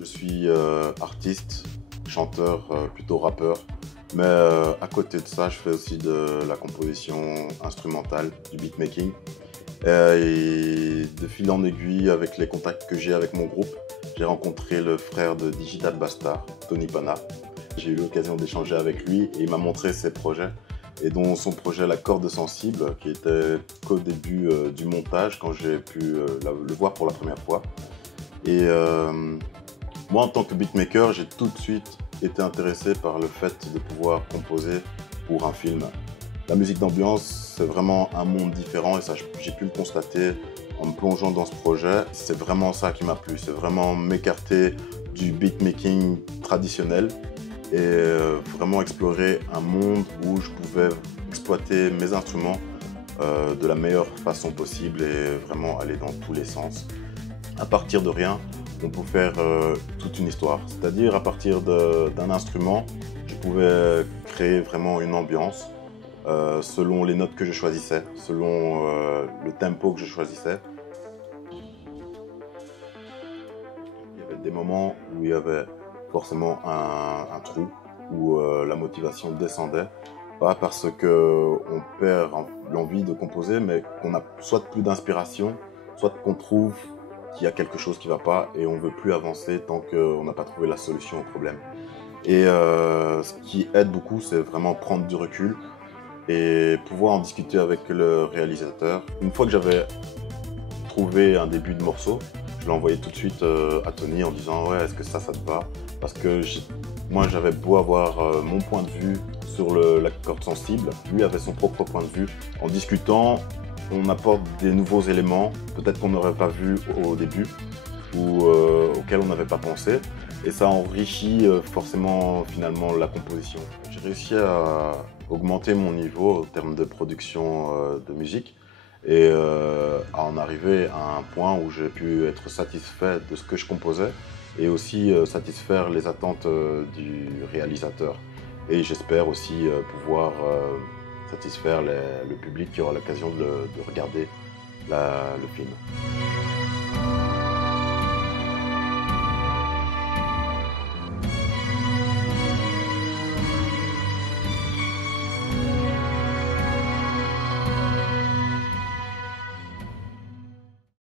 Je suis artiste, chanteur, plutôt rappeur. Mais à côté de ça, je fais aussi de la composition instrumentale, du beatmaking. Et de fil en aiguille, avec les contacts que j'ai avec mon groupe, j'ai rencontré le frère de Digital Bastard, Tony Pana. J'ai eu l'occasion d'échanger avec lui et il m'a montré ses projets, et dont son projet La Corde Sensible, qui était qu'au début du montage, quand j'ai pu le voir pour la première fois. Et moi, en tant que beatmaker, j'ai tout de suite été intéressé par le fait de pouvoir composer pour un film. La musique d'ambiance, c'est vraiment un monde différent, et ça, j'ai pu le constater en me plongeant dans ce projet. C'est vraiment ça qui m'a plu, c'est vraiment m'écarter du beatmaking traditionnel et vraiment explorer un monde où je pouvais exploiter mes instruments de la meilleure façon possible et vraiment aller dans tous les sens. À partir de rien, on peut faire toute une histoire. C'est-à-dire, à partir d'un instrument, je pouvais créer vraiment une ambiance selon les notes que je choisissais, selon le tempo que je choisissais. Il y avait des moments où il y avait forcément un trou, où la motivation descendait. Pas parce qu'on perd l'envie de composer, mais qu'on a soit plus d'inspiration, soit qu'on trouve qu'il y a quelque chose qui ne va pas et on ne veut plus avancer tant qu'on n'a pas trouvé la solution au problème. Et ce qui aide beaucoup, c'est vraiment prendre du recul et pouvoir en discuter avec le réalisateur. Une fois que j'avais trouvé un début de morceau, je l'ai envoyé tout de suite à Tony en disant « Ouais, est-ce que ça te va ?» Parce que moi, j'avais beau avoir mon point de vue sur la corde sensible, lui avait son propre point de vue. En discutant, on apporte des nouveaux éléments, peut-être qu'on n'aurait pas vu au début ou auxquels on n'avait pas pensé. Et ça enrichit forcément finalement la composition. J'ai réussi à augmenter mon niveau en termes de production de musique et à en arriver à un point où j'ai pu être satisfait de ce que je composais et aussi satisfaire les attentes du réalisateur. Et j'espère aussi pouvoir satisfaire le public qui aura l'occasion de regarder le film.